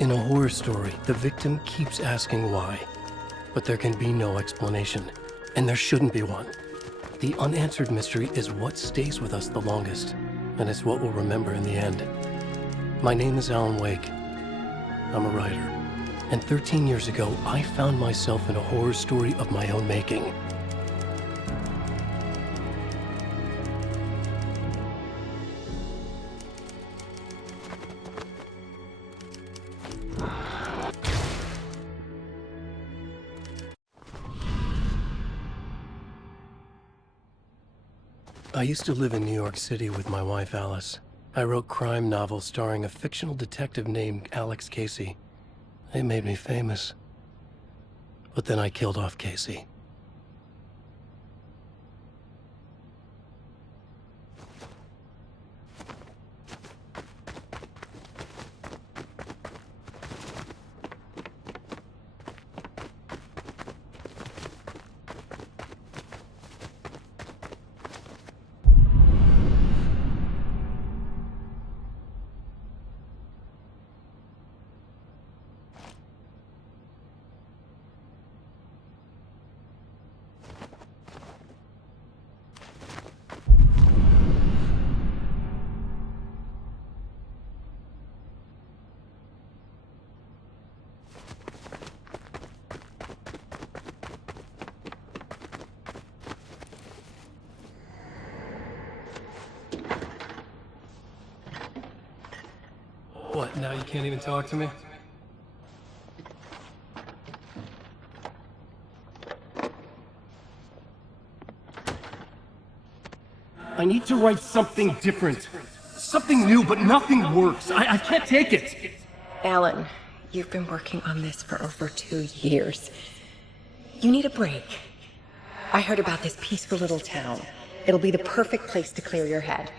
In a horror story, the victim keeps asking why, but there can be no explanation, and there shouldn't be one. The unanswered mystery is what stays with us the longest, and it's what we'll remember in the end. My name is Alan Wake. I'm a writer, and 13 years ago, I found myself in a horror story of my own making. I used to live in New York City with my wife, Alice. I wrote crime novels starring a fictional detective named Alex Casey. They made me famous. But then I killed off Casey. What, now you can't even talk to me? I need to write something different. Something new, but nothing works. I can't take it. Alan, you've been working on this for over 2 years. You need a break. I heard about this peaceful little town. It'll be the perfect place to clear your head.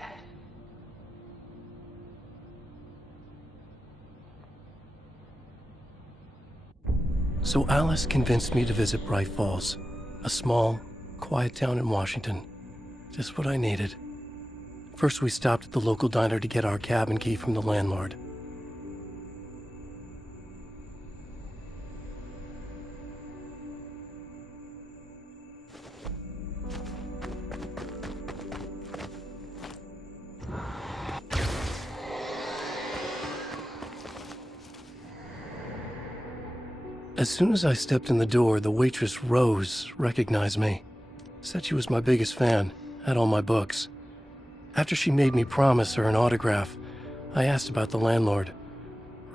So Alice convinced me to visit Bright Falls, a small, quiet town in Washington. Just what I needed. First, we stopped at the local diner to get our cabin key from the landlord. As soon as I stepped in the door, the waitress, Rose, recognized me. Said she was my biggest fan, had all my books. After she made me promise her an autograph, I asked about the landlord.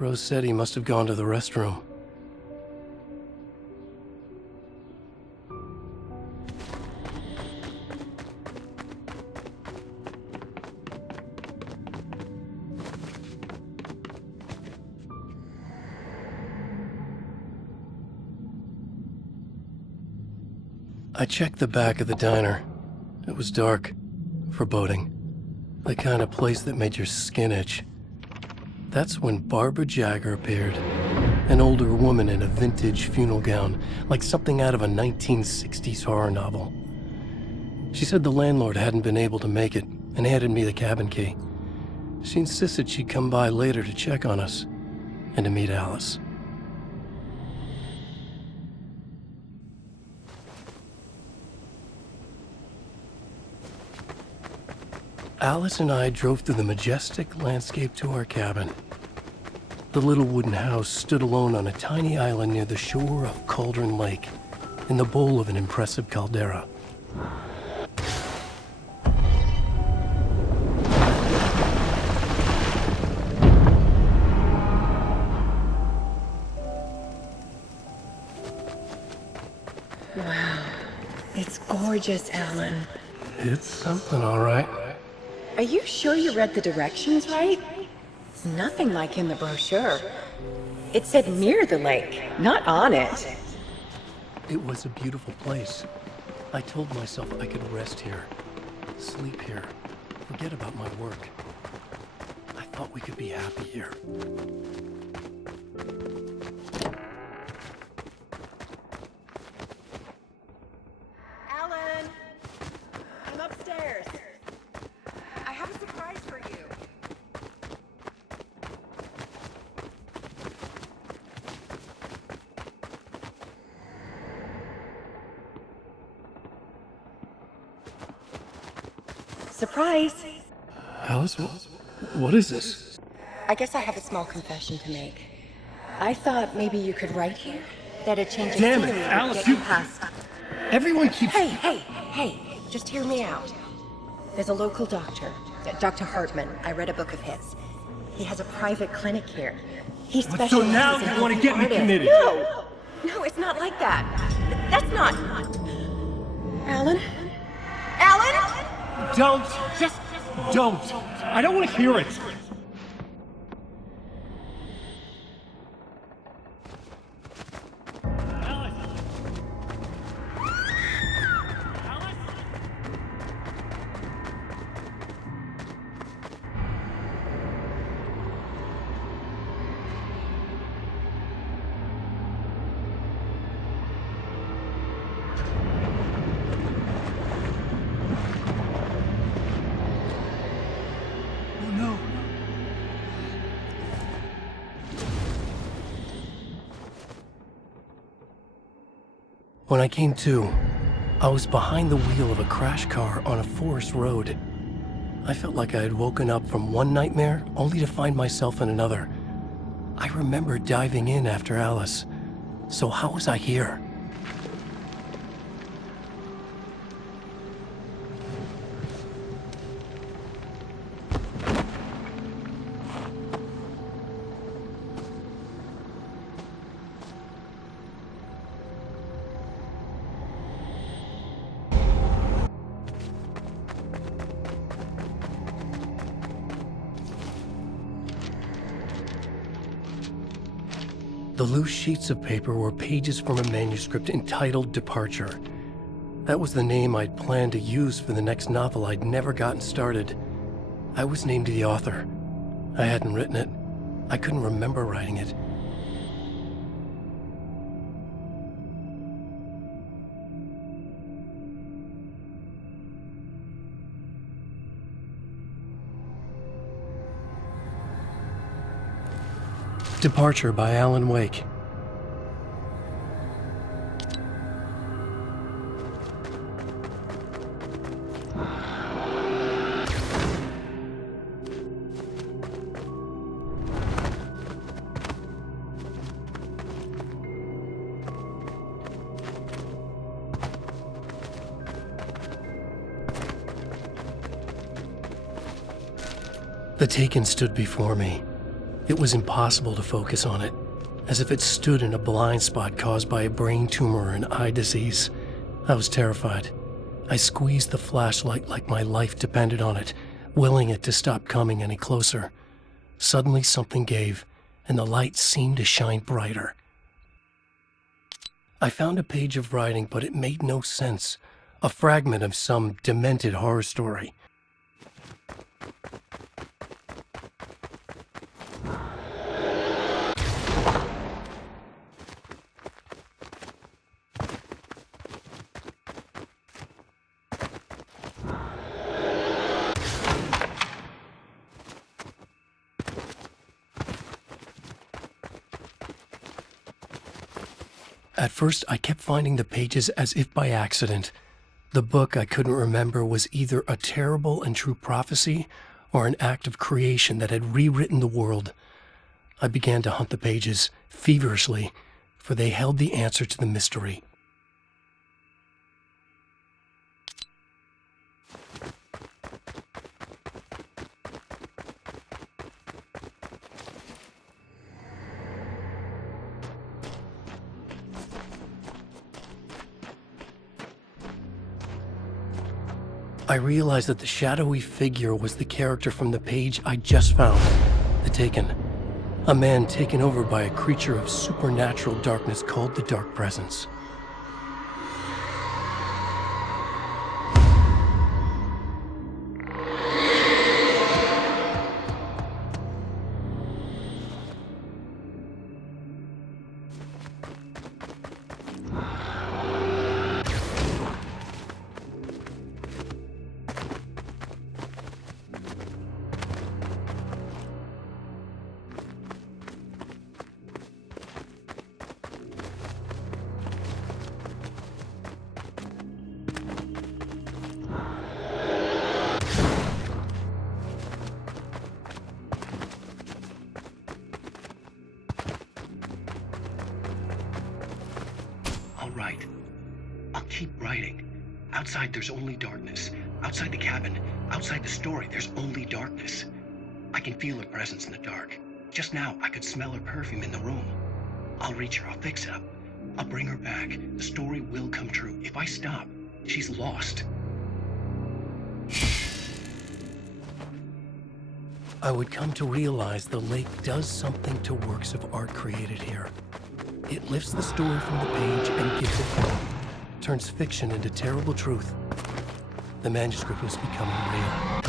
Rose said he must have gone to the restroom. I checked the back of the diner. It was dark, foreboding, the kind of place that made your skin itch. That's when Barbara Jagger appeared, an older woman in a vintage funeral gown, like something out of a 1960s horror novel. She said the landlord hadn't been able to make it and handed me the cabin key. She insisted she'd come by later to check on us and to meet Alice. Alice and I drove through the majestic landscape to our cabin. The little wooden house stood alone on a tiny island near the shore of Cauldron Lake, in the bowl of an impressive caldera. Wow, it's gorgeous, Alan. It's something, all right. Are you sure you read the directions right? It's nothing like in the brochure. It said near the lake, not on it. It was a beautiful place. I told myself I could rest here, sleep here, forget about my work. I thought we could be happy here. Alan! I'm upstairs. I have a surprise for you. Surprise! Alice, what is this? I guess I have a small confession to make. I thought maybe you could write here. That a change of Damn it, scenery would Alice, get you- you past. Everyone keeps... Hey, just hear me out. There's a local doctor, Dr. Hartman. I read a book of his. He has a private clinic here. He specializes So now in you want to helping get me artists. committed? No, it's not like that. That's not... Alan? Alan? Don't! Just don't! I don't want to hear it! When I came to, I was behind the wheel of a crash car on a forest road. I felt like I had woken up from one nightmare only to find myself in another. I remember diving in after Alice. So how was I here? The loose sheets of paper were pages from a manuscript entitled Departure. That was the name I'd planned to use for the next novel I'd never gotten started. I was named the author. I hadn't written it. I couldn't remember writing it. Departure by Alan Wake. The Taken stood before me. It was impossible to focus on it, as if it stood in a blind spot caused by a brain tumor and eye disease. I was terrified. I squeezed the flashlight like my life depended on it, willing it to stop coming any closer. Suddenly something gave, and the light seemed to shine brighter. I found a page of writing, but it made no sense. A fragment of some demented horror story. At first, I kept finding the pages as if by accident. The book I couldn't remember was either a terrible and true prophecy or an act of creation that had rewritten the world. I began to hunt the pages feverishly, for they held the answer to the mystery. I realized that the shadowy figure was the character from the page I just found, The Taken. A man taken over by a creature of supernatural darkness called the Dark Presence. keep writing. Outside, there's only darkness. Outside the cabin, outside the story, there's only darkness. I can feel her presence in the dark. Just now, I could smell her perfume in the room. I'll reach her. I'll fix it up. I'll bring her back. The story will come true. If I stop, she's lost. I would come to realize the lake does something to works of art created here. It lifts the story from the page and gives it form, turns fiction into terrible truth. The manuscript was becoming real.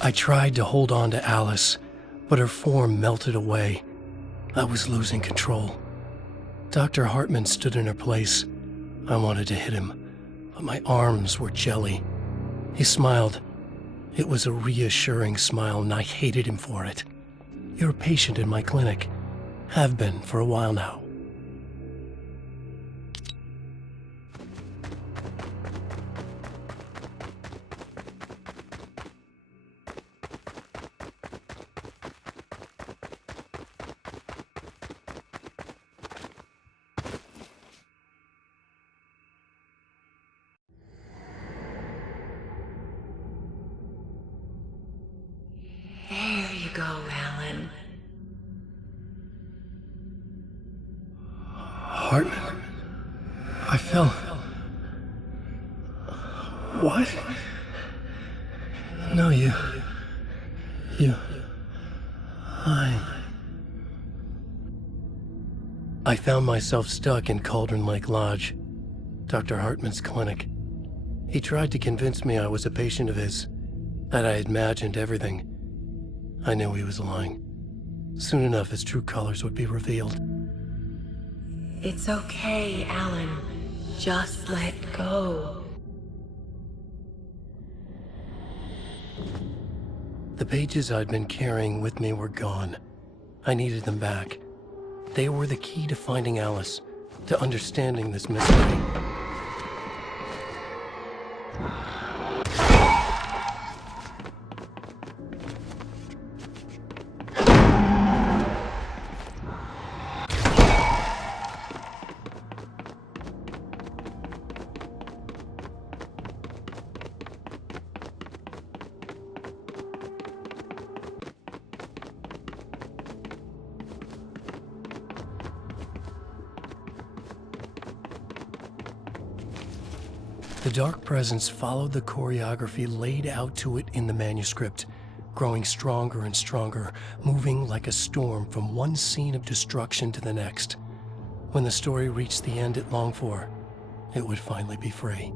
I tried to hold on to Alice, but her form melted away. I was losing control. Dr. Hartman stood in her place. I wanted to hit him, but my arms were jelly. He smiled. It was a reassuring smile, and I hated him for it. You're a patient in my clinic. Have been for a while now. There you go, Alan. Hartman. I fell. What? No, you. I found myself stuck in Cauldron Lake Lodge, Dr. Hartman's clinic. He tried to convince me I was a patient of his, that I had imagined everything. I knew he was lying. Soon enough, his true colors would be revealed. It's okay, Alan. Just let go. The pages I'd been carrying with me were gone. I needed them back. They were the key to finding Alice, to understanding this mystery. The dark presence followed the choreography laid out to it in the manuscript, growing stronger and stronger, moving like a storm from one scene of destruction to the next. When the story reached the end it longed for, it would finally be free.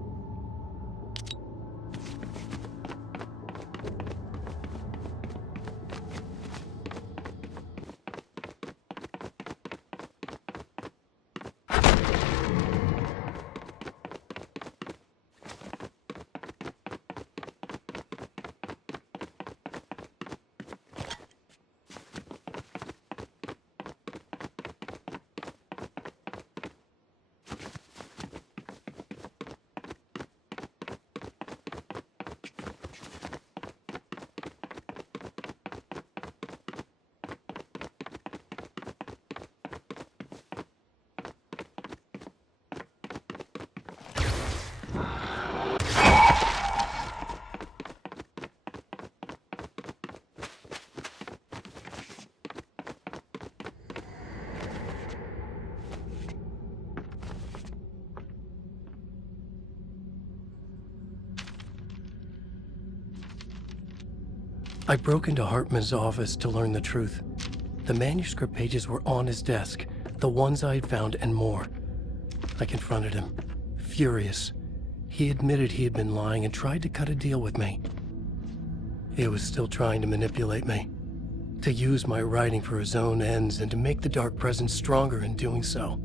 I broke into Hartman's office to learn the truth. The manuscript pages were on his desk, the ones I had found and more. I confronted him, furious. He admitted he had been lying and tried to cut a deal with me. He was still trying to manipulate me, to use my writing for his own ends and to make the dark presence stronger in doing so.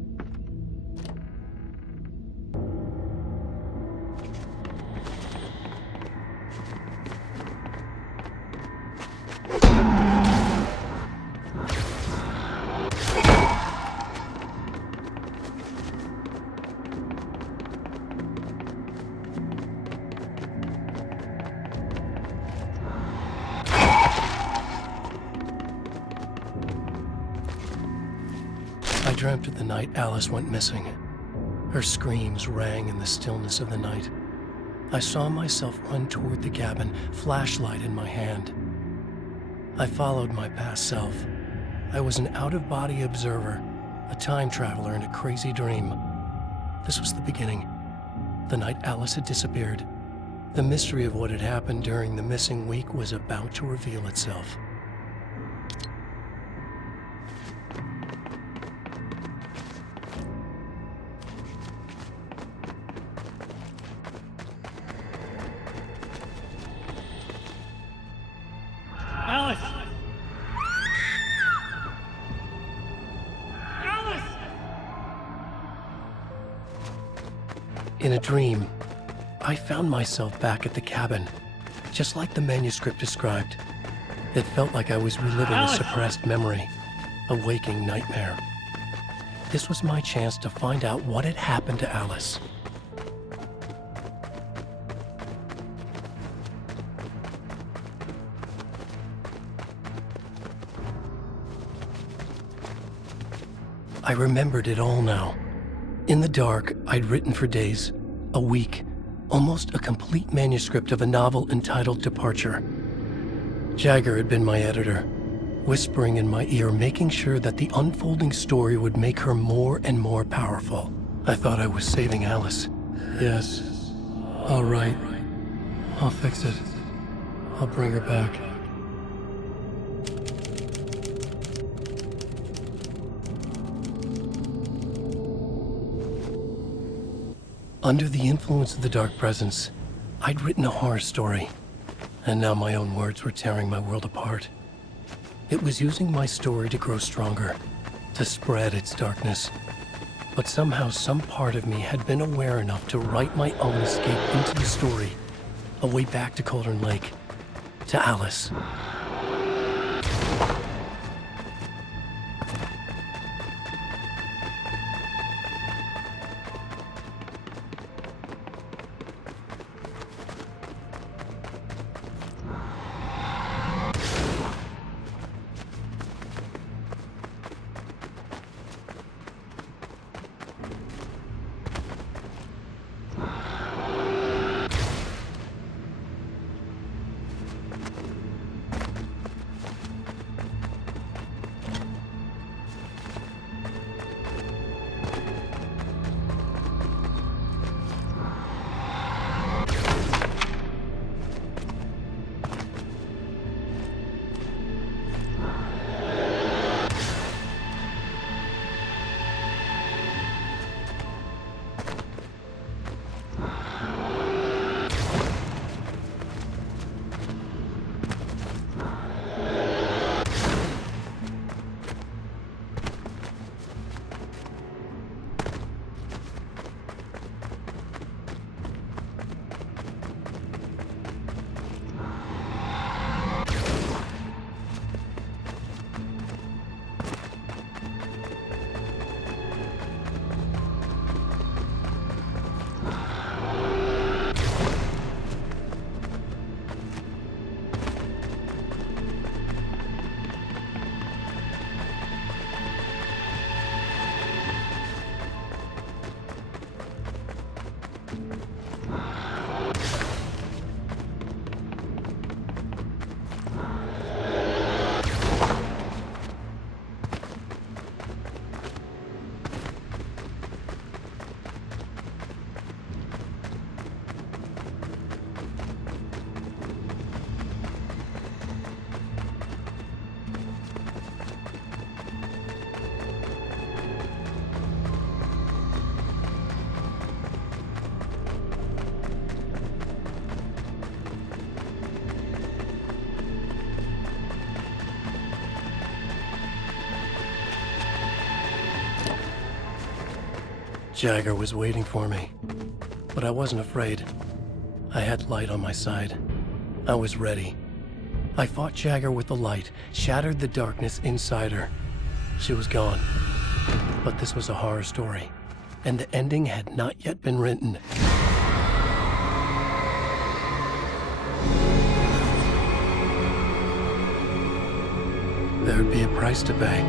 I dreamt of the night Alice went missing. Her screams rang in the stillness of the night. I saw myself run toward the cabin, flashlight in my hand. I followed my past self. I was an out-of-body observer, a time traveler in a crazy dream. This was the beginning. The night Alice had disappeared. The mystery of what had happened during the missing week was about to reveal itself. Alice! Alice! In a dream, I found myself back at the cabin, just like the manuscript described. It felt like I was reliving a suppressed memory, a waking nightmare. This was my chance to find out what had happened to Alice. I remembered it all now. In the dark, I'd written for days, a week, almost a complete manuscript of a novel entitled Departure. Jagger had been my editor, whispering in my ear, making sure that the unfolding story would make her more and more powerful. I thought I was saving Alice. Yes. All right. I'll fix it. I'll bring her back. Under the influence of the dark presence, I'd written a horror story, and now my own words were tearing my world apart. It was using my story to grow stronger, to spread its darkness. But somehow some part of me had been aware enough to write my own escape into the story, a way back to Cauldron Lake, to Alice. Jagger was waiting for me, but I wasn't afraid. I had light on my side. I was ready. I fought Jagger with the light, shattered the darkness inside her. She was gone. But this was a horror story, and the ending had not yet been written. There'd be a price to pay.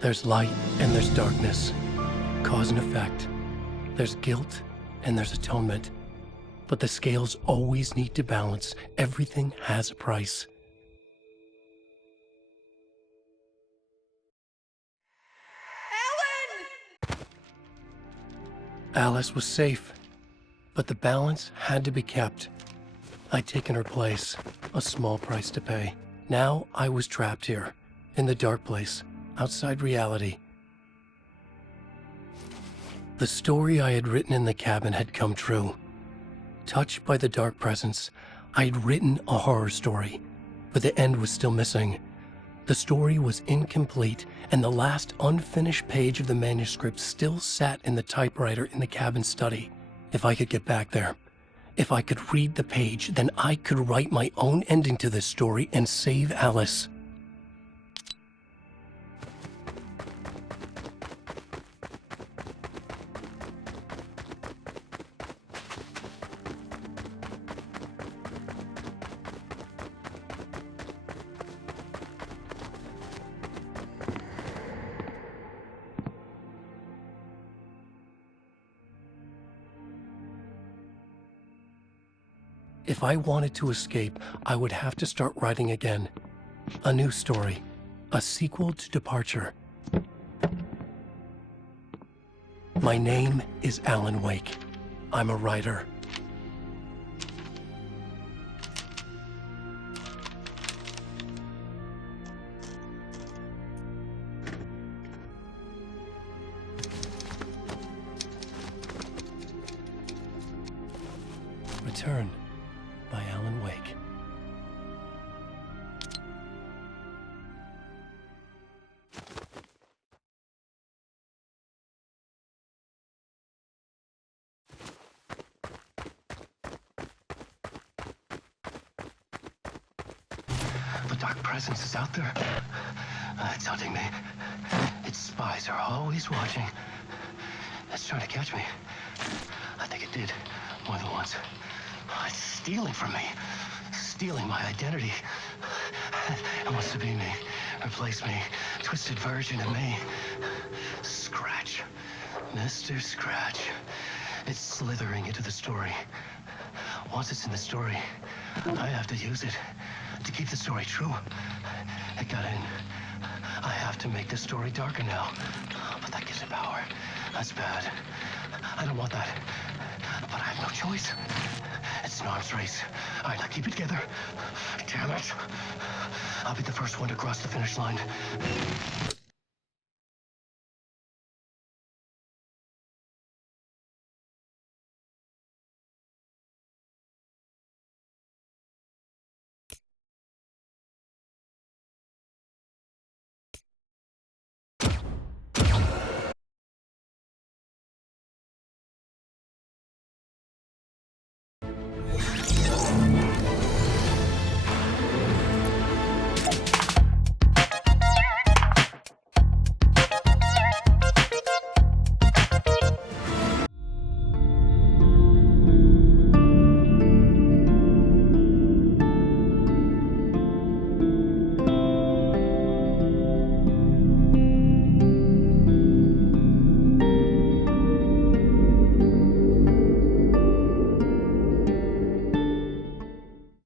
There's light and there's darkness, cause and effect. There's guilt and there's atonement. But the scales always need to balance. Everything has a price. Alan! Alice was safe, but the balance had to be kept. I'd taken her place, a small price to pay. Now I was trapped here, in the dark place, outside reality. The story I had written in the cabin had come true. Touched by the dark presence, I had written a horror story, but the end was still missing. The story was incomplete, and the last unfinished page of the manuscript still sat in the typewriter in the cabin study. If I could get back there, if I could read the page, then I could write my own ending to this story and save Alice. If I wanted to escape, I would have to start writing again. A new story. A sequel to Departure. My name is Alan Wake. I'm a writer. Return by Alan Wake. The dark presence is out there. It's hunting me. Its spies are always watching. It's trying to catch me. I think it did more than once. It's stealing from me. Stealing my identity. It wants to be me. Replace me. Twisted version of me. Scratch. Mr. Scratch. It's slithering into the story. Once it's in the story, I have to use it to keep the story true. It got in. I have to make the story darker now. But that gives it power. That's bad. I don't want that. But I have no choice. It's an arms race. All right, now keep it together. Damn it. I'll be the first one to cross the finish line.